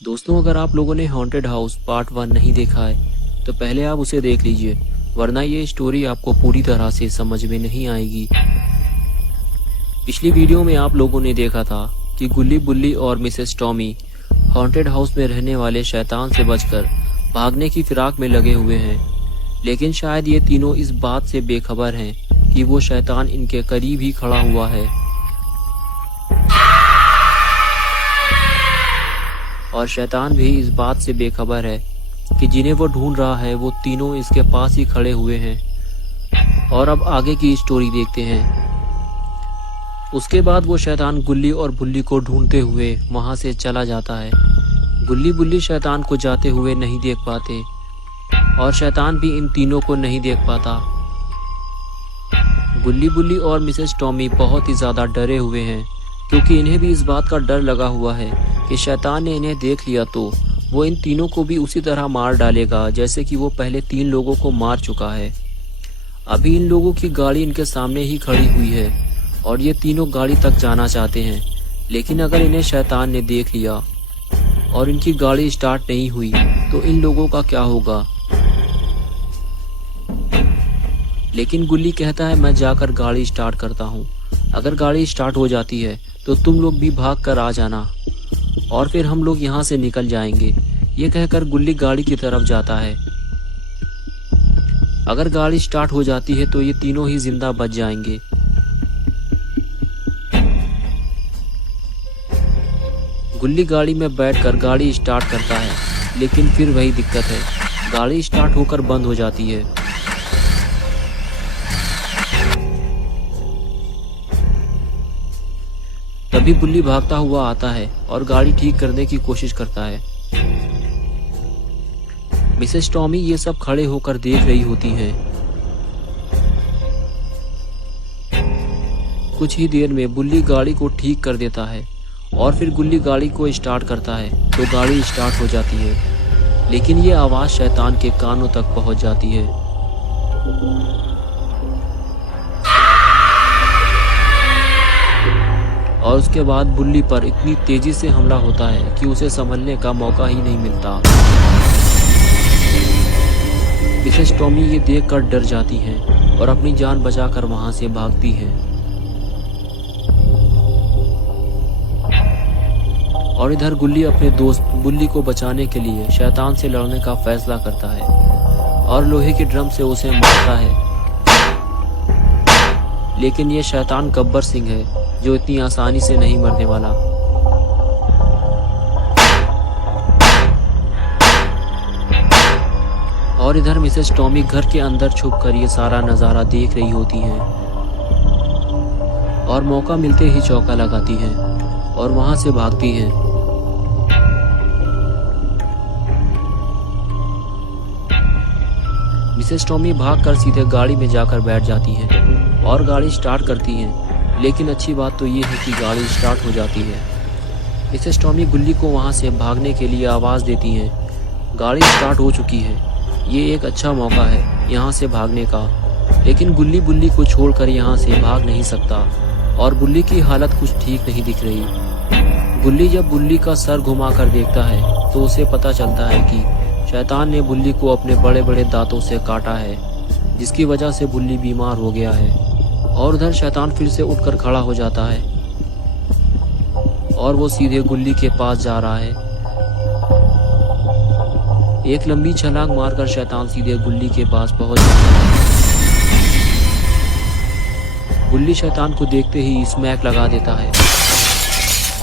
दोस्तों, अगर आप लोगों ने हॉन्टेड हाउस पार्ट 1 नहीं देखा है तो पहले आप उसे देख लीजिए, वरना ये स्टोरी आपको पूरी तरह से समझ में नहीं आएगी। पिछली वीडियो में आप लोगों ने देखा था कि गुल्ली बुल्ली और मिसेस टॉमी हॉन्टेड हाउस में रहने वाले शैतान से बचकर भागने की फिराक में लगे हुए हैं, लेकिन शायद ये तीनों इस बात से बेखबर हैं कि वो शैतान इनके करीब ही खड़ा हुआ है और शैतान भी इस बात से बेखबर है कि जिन्हें वो ढूंढ रहा है वो तीनों इसके पास ही खड़े हुए हैं। और अब आगे की स्टोरी देखते हैं। उसके बाद वो शैतान गुल्ली और बुल्ली को ढूंढते हुए वहां से चला जाता है। गुल्ली बुल्ली शैतान को जाते हुए नहीं देख पाते और शैतान भी इन तीनों को नहीं देख पाता। गुल्ली बुल्ली और मिसेस टॉमी बहुत ही ज्यादा डरे हुए हैं, क्योंकि इन्हें भी इस बात का डर लगा हुआ है कि शैतान ने इन्हें देख लिया तो वो इन तीनों को भी उसी तरह मार डालेगा जैसे कि वो पहले 3 लोगों को मार चुका है। अभी इन लोगों की गाड़ी इनके सामने ही खड़ी हुई है और ये तीनों गाड़ी तक जाना चाहते हैं, लेकिन अगर इन्हें शैतान ने देख लिया और इनकी गाड़ी स्टार्ट नहीं हुई तो इन लोगों का क्या होगा। लेकिन गुल्ली कहता है मैं जाकर गाड़ी स्टार्ट करता हूँ, अगर गाड़ी स्टार्ट हो जाती है तो तुम लोग भी भाग कर आ जाना और फिर हम लोग यहाँ से निकल जाएंगे। ये कहकर गुल्ली गाड़ी की तरफ जाता है। अगर गाड़ी स्टार्ट हो जाती है तो ये तीनों ही जिंदा बच जाएंगे। गुल्ली गाड़ी में बैठकर गाड़ी स्टार्ट करता है, लेकिन फिर वही दिक्कत है, गाड़ी स्टार्ट होकर बंद हो जाती है। तभी बुल्ली भागता हुआ आता है और गाड़ी ठीक करने की कोशिश करता है। मिसेस टॉमी ये सब खड़े होकर देख रही होती हैं। कुछ ही देर में बुल्ली गाड़ी को ठीक कर देता है और फिर गुल्ली गाड़ी को स्टार्ट करता है तो गाड़ी स्टार्ट हो जाती है, लेकिन ये आवाज शैतान के कानों तक पहुंच जाती है। और उसके बाद बुल्ली पर इतनी तेजी से हमला होता है कि उसे संभलने का मौका ही नहीं मिलता। मिसेस टॉमी ये देखकर डर जाती हैं और अपनी जान बचाकर वहां से भागती हैं। और इधर गुल्ली अपने दोस्त बुल्ली को बचाने के लिए शैतान से लड़ने का फैसला करता है और लोहे के ड्रम से उसे मारता है। लेकिन ये शैतान गब्बर सिंह है जो इतनी आसानी से नहीं मरने वाला। और इधर मिसेस टॉमी घर के अंदर छुपकर ये सारा नजारा देख रही होती हैं और मौका मिलते ही चौका लगाती हैं और वहां से भागती हैं। मिसेस टॉमी भागकर सीधे गाड़ी में जाकर बैठ जाती हैं और गाड़ी स्टार्ट करती हैं, लेकिन अच्छी बात तो ये है कि गाड़ी स्टार्ट हो जाती है। मिसेस टॉमी गुल्ली को वहां से भागने के लिए आवाज देती हैं। गाड़ी स्टार्ट हो चुकी है, ये एक अच्छा मौका है यहाँ से भागने का, लेकिन गुल्ली बुल्ली को छोड़कर यहाँ से भाग नहीं सकता और बुल्ली की हालत कुछ ठीक नहीं दिख रही। गुल्ली जब बुल्ली का सर घुमाकर देखता है तो उसे पता चलता है कि शैतान ने बुल्ली को अपने बड़े बड़े दांतों से काटा है, जिसकी वजह से बुल्ली बीमार हो गया है। और उधर शैतान फिर से उठकर खड़ा हो जाता है और वो सीधे गुल्ली के पास जा रहा है। एक लंबी छलांग मारकर शैतान सीधे गुल्ली के पास पहुंच जाता है। गुल्ली शैतान को देखते ही स्मैक लगा देता है,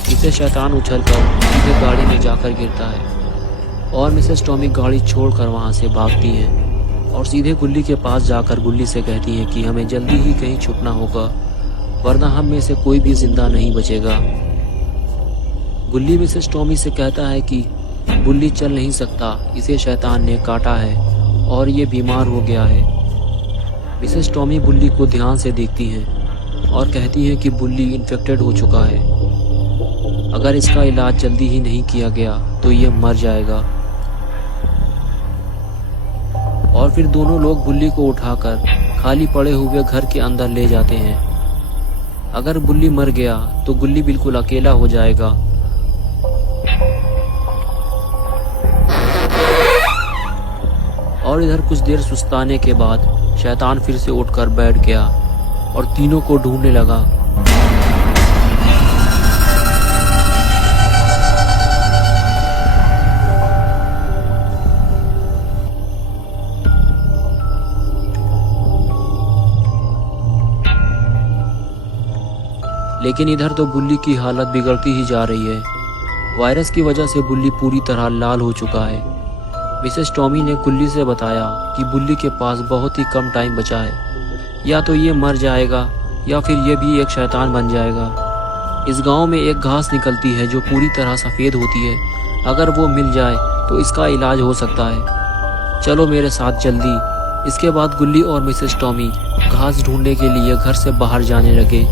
जिससे शैतान उछलकर सीधे गाड़ी में जाकर गिरता है और मिसेस टॉमी गाड़ी छोड़कर वहां से भागती है और सीधे गुल्ली के पास जाकर गुल्ली से कहती है कि हमें जल्दी ही कहीं छुपना होगा, वरना हम में से कोई भी जिंदा नहीं बचेगा। गुल्ली मिसेस टॉमी से कहता है कि बुल्ली चल नहीं सकता, इसे शैतान ने काटा है और ये बीमार हो गया है। मिसेस टॉमी बुल्ली को ध्यान से देखती हैं और कहती हैं कि बुल्ली इन्फेक्टेड हो चुका है, अगर इसका इलाज जल्दी ही नहीं किया गया तो ये मर जाएगा। और फिर दोनों लोग बुल्ली को उठाकर खाली पड़े हुए घर के अंदर ले जाते हैं। अगर बुल्ली मर गया तो गुल्ली बिल्कुल अकेला हो जाएगा और इधर कुछ देर सुस्ताने के बाद शैतान फिर से उठकर बैठ गया और तीनों को ढूंढने लगा। लेकिन इधर तो बुल्ली की हालत बिगड़ती ही जा रही है। वायरस की वजह से बुल्ली पूरी तरह लाल हो चुका है। मिसेस टॉमी ने गुल्ली से बताया कि बुल्ली के पास बहुत ही कम टाइम बचा है, या तो ये मर जाएगा या फिर ये भी एक शैतान बन जाएगा। इस गांव में एक घास निकलती है जो पूरी तरह सफ़ेद होती है, अगर वो मिल जाए तो इसका इलाज हो सकता है। चलो मेरे साथ जल्दी। इसके बाद गुल्ली और मिसेस टॉमी घास ढूंढने के लिए घर से बाहर जाने लगे।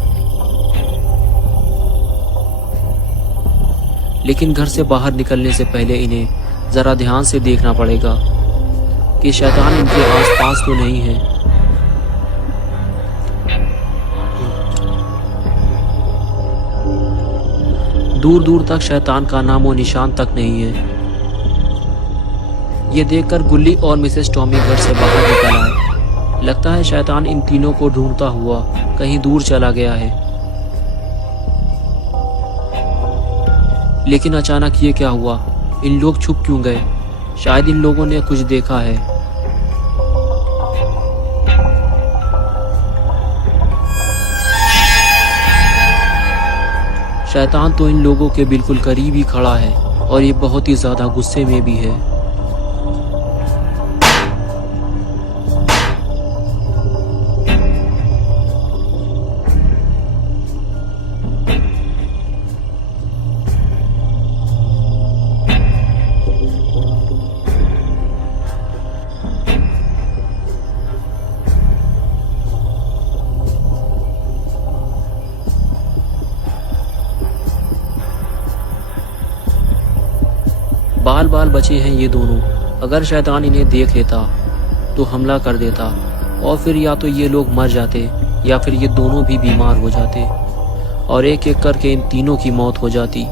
लेकिन घर से बाहर निकलने से पहले इन्हें जरा ध्यान से देखना पड़ेगा कि शैतान इनके आसपास तो नहीं है। दूर दूर तक शैतान का नामो निशान तक नहीं है। ये देखकर गुल्ली और मिसेस टॉमी घर से बाहर निकल आए। लगता है शैतान इन तीनों को ढूंढता हुआ कहीं दूर चला गया है। लेकिन अचानक ये क्या हुआ? इन लोग छुप क्यों गए? शायद इन लोगों ने कुछ देखा है। शैतान तो इन लोगों के बिल्कुल करीब ही खड़ा है और ये बहुत ही ज्यादा गुस्से में भी है। बाल बाल बचे हैं ये दोनों। अगर शैतान इन्हें देख लेता तो हमला कर देता और फिर या तो ये लोग मर जाते या फिर ये दोनों भी बीमार हो जाते और एक एक करके इन तीनों की मौत हो जाती।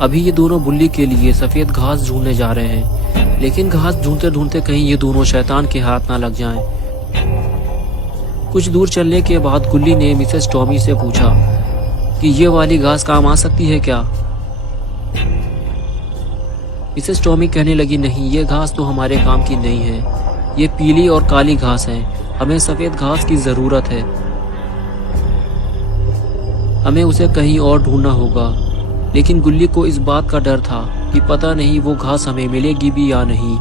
अभी ये दोनों बुल्ली के लिए सफ़ेद घास ढूंढने जा रहे हैं, लेकिन घास ढूंढते ढूंढते कहीं ये दोनों शैतान के हाथ ना लग जाएं। कुछ दूर चलने के बाद गुल्ली ने मिसेस टॉमी से पूछा कि ये वाली घास काम आ सकती है क्या? मिसेस टॉमी कहने लगी, नहीं, ये घास तो हमारे काम की नहीं है। ये पीली और काली घास है, हमें सफ़ेद घास की ज़रूरत है। हमें उसे कहीं और ढूंढना होगा। लेकिन गुल्ली को इस बात का डर था कि पता नहीं वो घास हमें मिलेगी भी या नहीं।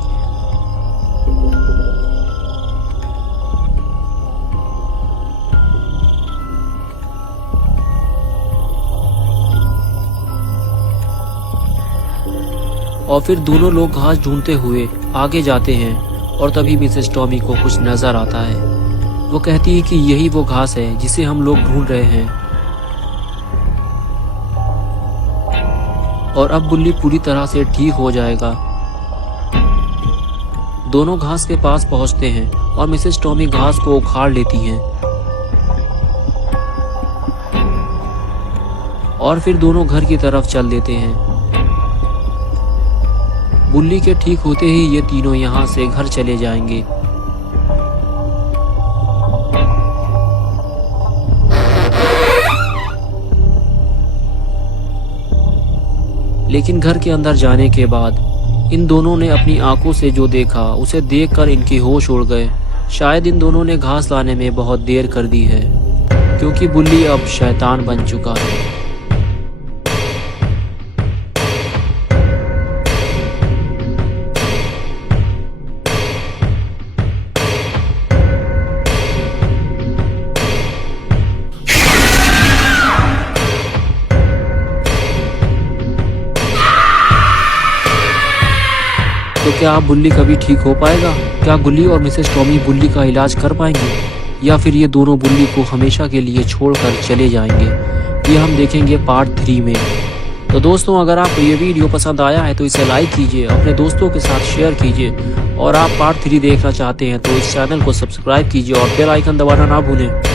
और फिर दोनों लोग घास ढूंढते हुए आगे जाते हैं और तभी मिसेस टॉमी को कुछ नजर आता है। वो कहती है कि यही वो घास है जिसे हम लोग ढूंढ रहे हैं। और अब बुल्ली पूरी तरह से ठीक हो जाएगा। दोनों घास के पास पहुंचते हैं और मिसेस टॉमी घास को उखाड़ लेती हैं और फिर दोनों घर की तरफ चल देते हैं। बुल्ली के ठीक होते ही ये तीनों यहाँ से घर चले जाएंगे। लेकिन घर के अंदर जाने के बाद इन दोनों ने अपनी आंखों से जो देखा उसे देखकर इनके होश उड़ गए। शायद इन दोनों ने घास लाने में बहुत देर कर दी है, क्योंकि बुल्ली अब शैतान बन चुका है। तो क्या आप बुल्ली कभी ठीक हो पाएगा? क्या गुल्ली और मिसेस टॉमी बुल्ली का इलाज कर पाएंगे, या फिर ये दोनों बुल्ली को हमेशा के लिए छोड़कर चले जाएंगे? ये हम देखेंगे पार्ट 3 में। तो दोस्तों, अगर आपको ये वीडियो पसंद आया है तो इसे लाइक कीजिए, अपने दोस्तों के साथ शेयर कीजिए और आप पार्ट 3 देखना चाहते हैं तो इस चैनल को सब्सक्राइब कीजिए और बेल आइकन दबाना ना भूलें।